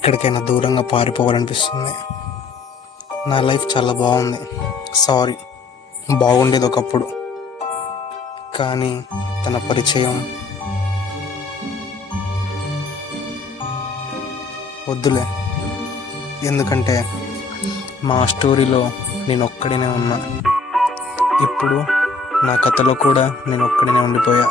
ఎక్కడికైనా దూరంగా పారిపోవాలనిపిస్తుంది. నా లైఫ్ చాలా బాగుంది. సారీ బాగుండేది ఒకప్పుడు. కానీ తన పరిచయం వద్దులే. ఎందుకంటే మా స్టోరీలో నేను ఒక్కడినే ఉన్నా. ఇప్పుడు నా కథలో కూడా నేను ఒక్కడినే ఉండిపోయా.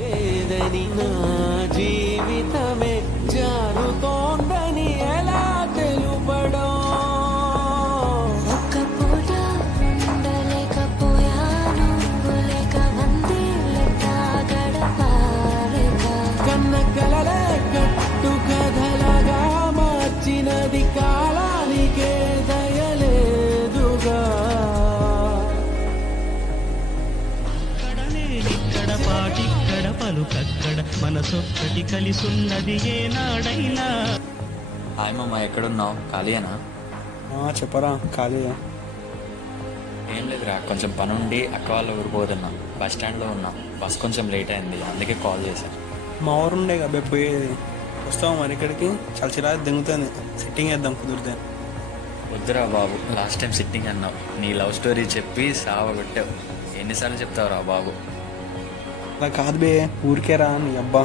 లేదని నా కలిసున్నది ఏనాడైనా. హాయ్ మామ ఎక్కడున్నావు? ఖాళీయేనా? చెప్పరా ఖాళీ ఏం లేదురా కొంచెం పని ఉండి అక్క వాళ్ళ ఊరు పోతున్నా. బస్ స్టాండ్లో ఉన్నా. బస్ కొంచెం లేట్ అయింది అందుకే కాల్ చేశాను మా ఊరు ఉండే కదా పోయేది. వస్తావు మరి ఇక్కడికి? చాలా చిరాకు దింగుతుంది. సిట్టింగ్ వేద్దాం కుదిరితే. వద్దురా బాబు లాస్ట్ టైం సిట్టింగ్ అన్నావు. నీ లవ్ స్టోరీ చెప్పి సావ కొట్టావు. ఎన్నిసార్లు చెప్తావురా బాబు? అలా కాదు బే ఊరికే రా నీ అబ్బా.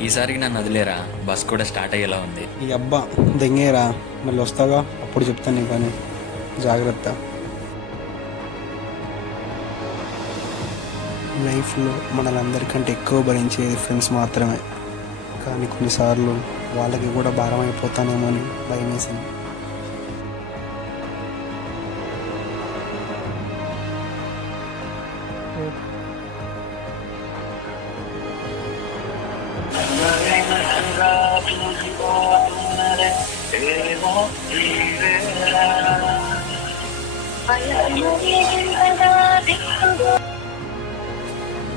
ఈసారికి నన్ను వదిలేరా? బస్ కూడా స్టార్ట్ అయ్యేలా ఉంది. ఈ అబ్బా దెంగేరా. మళ్ళీ వస్తావా అప్పుడు చెప్తాను నీ పని జాగ్రత్త. లైఫ్లో మనల్ అందరికంటే ఎక్కువ భరించేది ఫ్రెండ్స్ మాత్రమే. కానీ కొన్నిసార్లు వాళ్ళకి కూడా భారం అయిపోతానేమో అని భయం వేసింది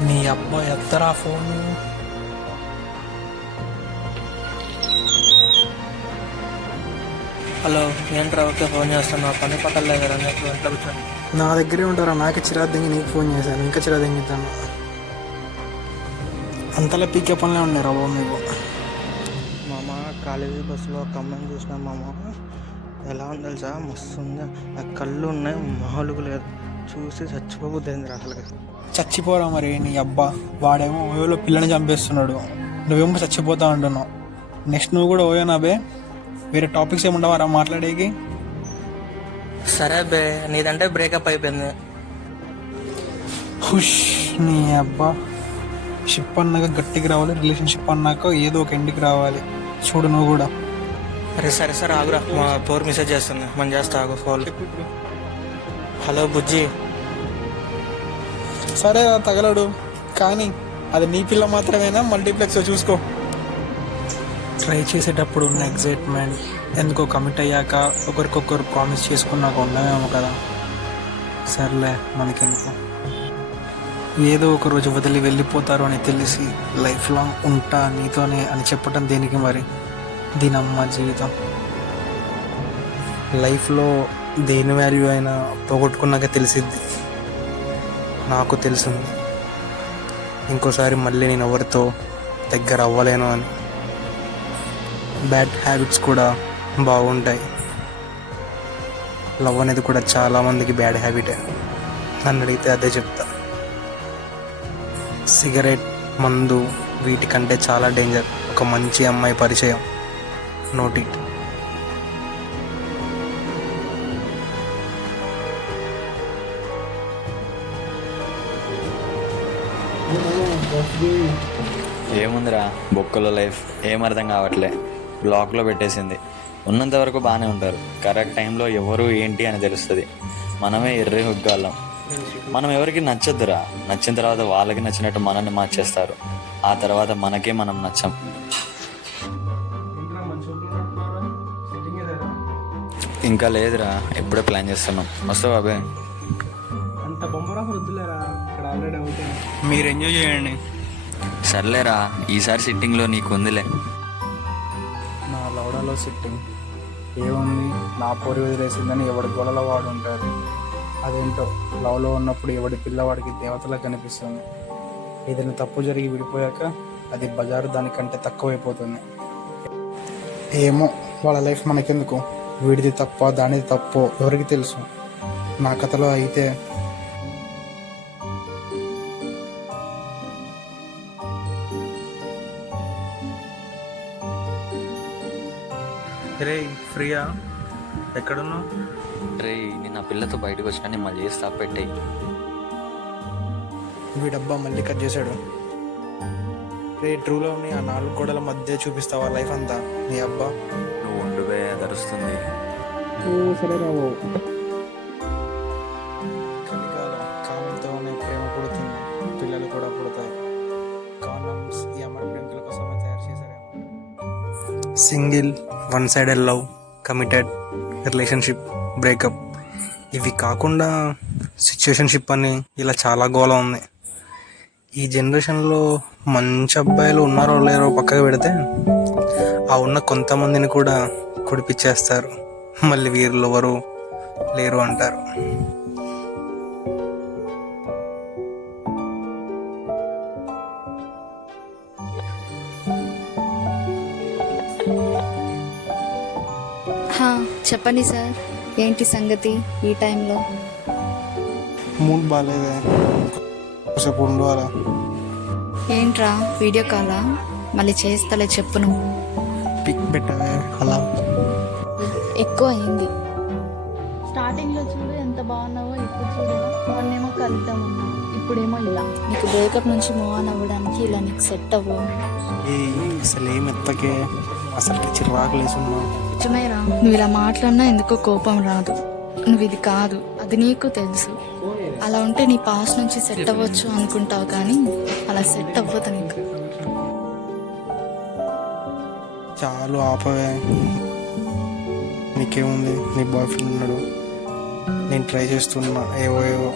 నీ అబ్బా ఎత్తరా ఫోను? హలో ఏంట్రా ఓకే ఫోన్ చేస్తున్నా? పని పక్కలేదు కదా నీకు ఇంట్లో కూర్చొని? నా దగ్గరే ఉంటారా? నాకే చిరాకు దింగి నీకు ఫోన్ చేశాను. ఇంకా చిరాకు దింగుతాను అంతలా పీకే పనులే ఉన్నాయి బాబు మీకు మామ కాలేజీ బస్సులో ఒక అమ్మాయిని చూసినా మామ. ఎలా ఉంది తెలుసా? మస్తు ఉంది ఆ కళ్ళు ఉన్నాయి మామూలుగా లేదు. చూసి చచ్చిపోబుద్ది అసలు చచ్చిపోరా మరి నీ అబ్బా. వాడేమో ఓయోలో పిల్లని చంపేస్తున్నాడు. నువ్వేమో చచ్చిపోతా అంటున్నావు. నెక్స్ట్ నువ్వు కూడా ఓయో నాబే వేరే టాపిక్స్ ఏముండవారా మాట్లాడేకి? సరే బే నీదంటే బ్రేకప్ అయిపోయింది. హుష్ నీ అబ్బా. షిప్ అన్నాక గట్టికి రావాలి రిలేషన్షిప్ అన్నాక ఏదో ఒక ఎండికి రావాలి. చూడు నువ్వు కూడా. అరే సరే సరే ఆగురా. మా పోర్ మెసేజ్ చేస్తుంది. మనం చేస్తా ఆగు ఫోన్. హలో బుజ్జి. సరే తగలడు. కానీ అది నీ పిల్ల మాత్రమేనా? మల్టీప్లెక్స్ చూసుకో. ట్రై చేసేటప్పుడు ఉన్న ఎగ్జైట్మెంట్ ఎందుకో కమిట్ అయ్యాక ఒకరికొకరు ప్రామిస్ చేసుకున్నాక ఉండమేమో కదా. సర్లే మనకెందుకు? ఏదో ఒక రోజు వదిలి వెళ్ళిపోతారు అని తెలిసి లైఫ్ లాంగ్ ఉంటా నీతోనే అని చెప్పటం దేనికి మరి? దీనమ్మ జీవితం. లైఫ్లో దేని వాల్యూ అయినా పోగొట్టుకున్నాక తెలిసిద్ది. నాకు తెలిసింది. ఇంకోసారి మళ్ళీ నేను ఎవరితో దగ్గర అవ్వలేను అని. బ్యాడ్ హ్యాబిట్స్ కూడా బాగుంటాయి. లవ్ అనేది కూడా చాలామందికి బ్యాడ్ హ్యాబిటే నన్ను అడిగితే అదే చెప్తా. సిగరెట్ మందు వీటికంటే చాలా డేంజర్ ఒక మంచి అమ్మాయి పరిచయం. నోట్ ఇట్ ఏముందిరా? బొక్కలో లైఫ్. ఏం అర్థం కావట్లే. బ్లాక్లో పెట్టేసింది. ఉన్నంత వరకు బాగానే ఉంటారు. కరెక్ట్ టైంలో ఎవరు ఏంటి అని తెలుస్తుంది. మనమే ఎర్రే హుగ్గాళ్ళం. మనం ఎవరికి నచ్చద్దురా? నచ్చిన తర్వాత వాళ్ళకి నచ్చినట్టు మనల్ని మార్చేస్తారు. ఆ తర్వాత మనకే మనం నచ్చం. ఇంకా లేదురా ఎప్పుడే ప్లాన్ చేస్తున్నాం. వస్తావు బాబే? అంత బొమ్మరా వద్దులేరా? ఇక్కడ ఆల్రెడీ అవుతే మీరు ఎంజాయ్ చేయండి. సర్లేరా ఈసారి సిట్టింగ్లో నీకు ఉందిలే. నా లౌడాలో సిట్టింగ్ ఏముంది? నా పోరి వదిలేసిందని ఎవడి గొడవలో వాడు ఉంటాడు. అదేంటో లవ్లో ఉన్నప్పుడు ఎవడి పిల్లవాడికి దేవతలా కనిపిస్తుంది. ఏదైనా తప్పు జరిగి విడిపోయాక అది బజారు దానికంటే తక్కువైపోతుంది. ఏమో వాళ్ళ లైఫ్ మనకెందుకు? వీడిది తప్ప దానిది తప్పో ఎవరికి తెలుసు? నా కథలో అయితే రే ఫ్రీయా ఎక్కడున్నావు? రే నేను ఆ పిల్లతో బయటకు వచ్చినా నేను మళ్ళీ చేసి పెట్టాయి వీడబ్బా మళ్ళీ కట్ చేశాడు. రే ట్రూలో ఉన్న ఆ నాలుగు గోడల మధ్య చూపిస్తావా లైఫ్ అంతా? నీ అబ్బా. ధరుస్తుంది. సరే రావు. కలికాలం కాలంతోనే ప్రేమ పుడుతుంది పిల్లలు కూడా పుడతాయి కాండమ్స్ ఈ అమ్మాయి ప్రేమికుల కోసమే తయారు చేశారేమో. Single one sided love committed relationship breakup. ఇవి కాకుండా సిచ్యువేషన్షిప్ అని ఇలా చాలా గోల ఉంది. ఈ జనరేషన్లో మంచి అబ్బాయిలు ఉన్నారో లేరో పక్కకు పెడితే ఆ ఉన్న కొంతమందిని కూడా కుడిపిచ్చేస్తారు. మళ్ళీ వీరిలో ఎవరు లేరు అంటారు. చెప్పండి సార్. ఏంటి సంగతి ఈ టైంలో? మూడ్ బాగాలేదే కొంచెంసేపు ఉండాలా? ఏంట్రా వీడియో కాలా? మళ్ళీ చేస్తలే చెప్పు నువ్వు పిక్ పెట్టవే అలా ఎక్కువ అయింది స్టార్టింగ్లో చూడు ఎంత బాగున్నావో ఇప్పుడు చూడు. మొన్నేమో కలుద్దాం ఇప్పుడేమో ఇలా. నీకు బ్రేకప్ నుంచి మూవ్ ఆన్ అవ్వడానికి ఇలా నీకు సెట్ అవ్వు. ఏ అసలు ఏం ఎత్తకే? అసలు చిరాకులేసున్నావు నిజమేరా నువ్వు ఇలా మాట్లాడినా ఎందుకో కోపం రాదు. నువ్వు ఇది కాదు అది నీకు తెలుసు. అలా ఉంటే నీ పాస్ నుంచి సెట్ అవ్వచ్చు అనుకుంటావు కానీ అలా సెట్ అవ్వదు నీకు. చాలు ఆపవే. నీకేముంది? నీ బాయ్ ఫ్రెండ్ ఉన్నాడు. నేను ట్రై చేస్తున్నా. ఏవో ఏవో.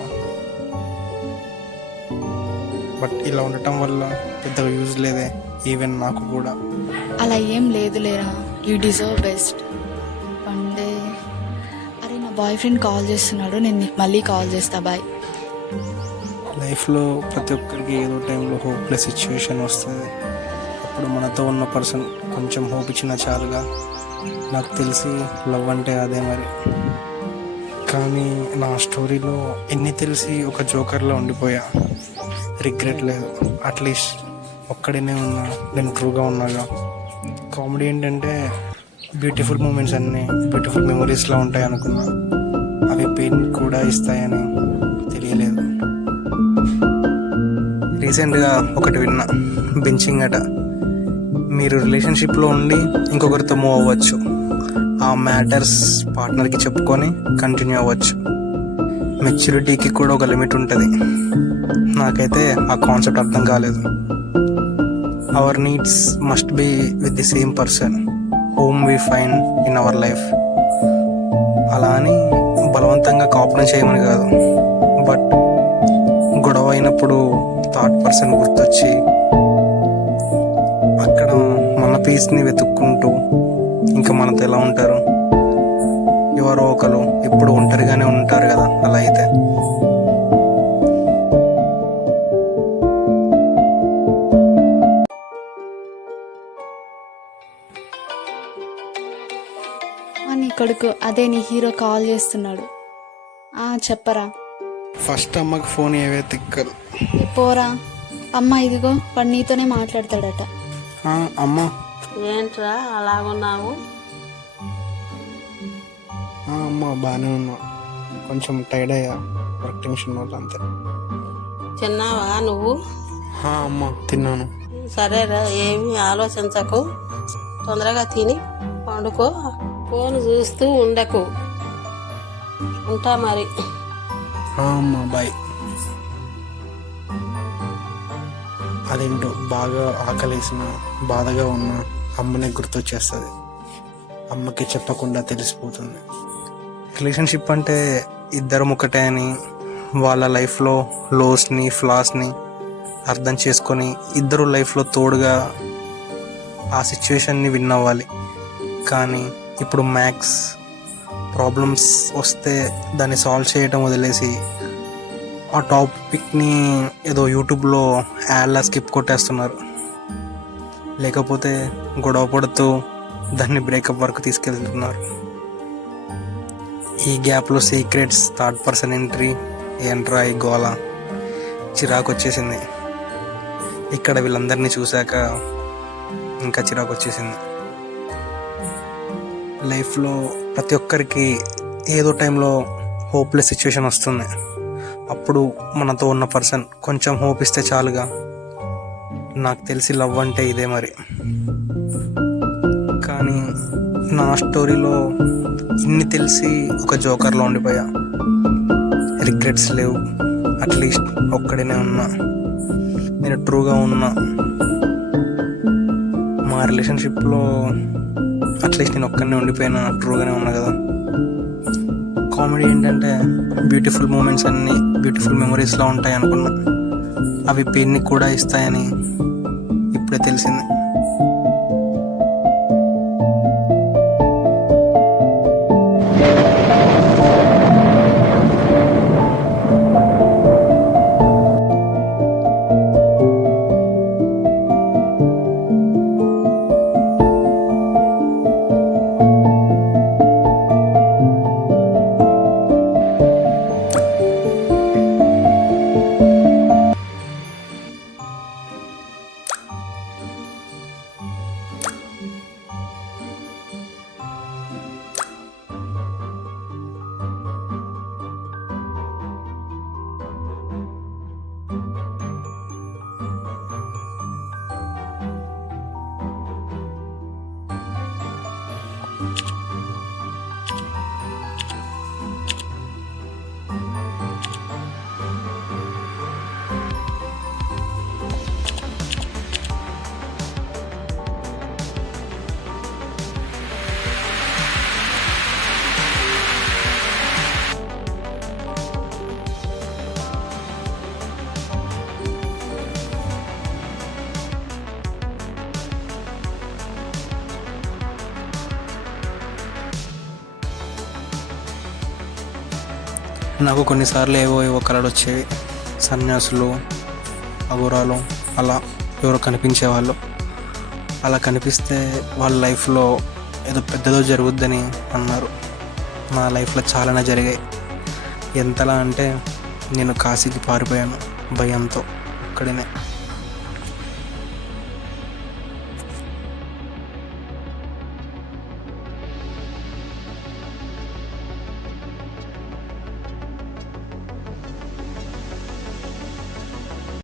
బట్ ఇలా ఉండటం వల్ల పెద్దగా యూజ్ లేదే. ఈవెన్ నాకు కూడా. అలా ఏం లేదు లేరా you deserve best one day అరే నా బాయ్ ఫ్రెండ్ కాల్ చేస్తున్నాడు. నేను నీకు మళ్ళీ కాల్ చేస్తా. బాయ్ లైఫ్లో ప్రతి ఒక్కరికి ఏదో టైంలో హోప్లెస్ సిచ్యువేషన్ వస్తుంది. మనతో ఉన్న పర్సన్ కొంచెం హోప్ ఇచ్చినా చాలుగా. నాకు తెలిసి లవ్ అంటే అదే మరి. కానీ నా స్టోరీలో ఎన్ని తెలిసి ఒక జోకర్లో ఉండిపోయా? రిగ్రెట్ లేదు. అట్లీస్ట్ ఒక్కడినే ఉన్నా. నేను ట్రూగా ఉన్నాగా. కామెడీ ఏంటంటే బ్యూటిఫుల్ మూమెంట్స్ అన్నీ బ్యూటిఫుల్ మెమొరీస్లో ఉంటాయి అనుకున్నా. అవి పెయిన్ కూడా ఇస్తాయని తెలియలేదు. రీసెంట్గా ఒకటి విన్నా. బెంచింగ్ అట. మీరు రిలేషన్షిప్లో ఉండి ఇంకొకరితో మూవ్ అవ్వచ్చు. ఆ మ్యాటర్స్ పార్ట్నర్కి చెప్పుకొని కంటిన్యూ అవ్వచ్చు. మెచ్యూరిటీకి కూడా ఒక లిమిట్ ఉంటుంది. నాకైతే ఆ కాన్సెప్ట్ అర్థం కాలేదు. Our needs must be with the same person home we fine in our life అలా అని బలవంతంగా కాపురం చేయమని కాదు. బట్ గొడవ అయినప్పుడు థర్డ్ పర్సన్ గుర్తొచ్చి పీస్ని వెతుక్కుంటూ ఇంకా మనతో ఎలా ఉంటారు? ఎవరో ఒకరు ఎప్పుడు ఒంటరిగానే ఉంటారు కదా అలా అయితే. నీ కొడుకు అదే నీ హీరో కాల్ చేస్తున్నాడు. ఆ చెప్పరా. ఫస్ట్ అమ్మకి ఫోన్ ఏవే తిక్కలు పోరా. అమ్మ ఇదిగో వాడు నీతోనే మాట్లాడతాడట. అమ్మా. ఏంట్రా అలాగున్నావు? అమ్మ బాగానే ఉన్నా. కొంచెం టైర్డ్ అయ్యా. వర్క్ టెన్షన్ వల్ల అంతే. తిన్నావా నువ్వు? అమ్మ తిన్నాను. సరేరా ఏమి ఆలోచించకు. తొందరగా తిని పండుకో. ఫోన్ చూస్తూ ఉండకు. ఉంటా మరి. అమ్మ బాయ్ అదేంటో బాగా ఆకలేసిన బాధగా ఉన్న అమ్మనే గుర్తొచ్చేస్తుంది. అమ్మకి చెప్పకుండా తెలిసిపోతుంది. రిలేషన్షిప్ అంటే ఇద్దరం ఒకటే అని వాళ్ళ లైఫ్లో లోస్ని ఫ్లాస్ని అర్థం చేసుకొని ఇద్దరు లైఫ్లో తోడుగా ఆ సిచ్యువేషన్ని విన్ అవ్వాలి. కానీ ఇప్పుడు మ్యాథ్స్ ప్రాబ్లమ్స్ వస్తే దాన్ని సాల్వ్ చేయటం వదిలేసి ఆ టాపిక్ని ఏదో యూట్యూబ్లో యాడ్లా స్కిప్ కొట్టేస్తున్నారు. లేకపోతే గొడవ పడుతూ దాన్ని బ్రేకప్ వరకు తీసుకెళ్తున్నారు. ఈ గ్యాప్లో సీక్రెట్స్ థర్డ్ పర్సన్ ఎంట్రీ ఏంట్రా ఈ గోల? చిరాకు వచ్చేసింది. ఇక్కడ వీళ్ళందరినీ చూశాక ఇంకా చిరాకు వచ్చేసింది. లైఫ్లో ప్రతి ఒక్కరికి ఏదో టైంలో హోప్లెస్ సిచ్యువేషన్ వస్తుంది. అప్పుడు మనతో ఉన్న పర్సన్ కొంచెం హోప్ ఇస్తే చాలుగా. నాకు తెలిసి లవ్ అంటే ఇదే మరి. కానీ నా స్టోరీలో ఇన్ని తెలిసి ఒక జోకర్లో ఉండిపోయా. రిగ్రెట్స్ లేవు. అట్లీస్ట్ ఒక్కడినే ఉన్నా. నేను ట్రూగా ఉన్నా. మా రిలేషన్షిప్లో అట్లీస్ట్ నేను ఒక్కడనే ఉండిపోయినా ట్రూగానే ఉన్నా కదా. కామెడీ ఏంటంటే బ్యూటిఫుల్ మూమెంట్స్ అన్నీ బ్యూటిఫుల్ మెమరీస్లో ఉంటాయి అనుకున్నా అవి పెయిన్ని కూడా ఇస్తాయని ఇప్పుడే తెలిసింది. నాకు కొన్నిసార్లు ఏవో ఏవో కళలు వచ్చేవి. సన్యాసులు అఘోరాలు అలా ఎవరో కనిపించేవాళ్ళు. అలా కనిపిస్తే వాళ్ళ లైఫ్లో ఏదో పెద్దదో జరుగుద్దని అన్నారు. నా లైఫ్లో చాలానే జరిగాయి. ఎంతలా అంటే నేను కాశీకి పారిపోయాను భయంతో అక్కడనే.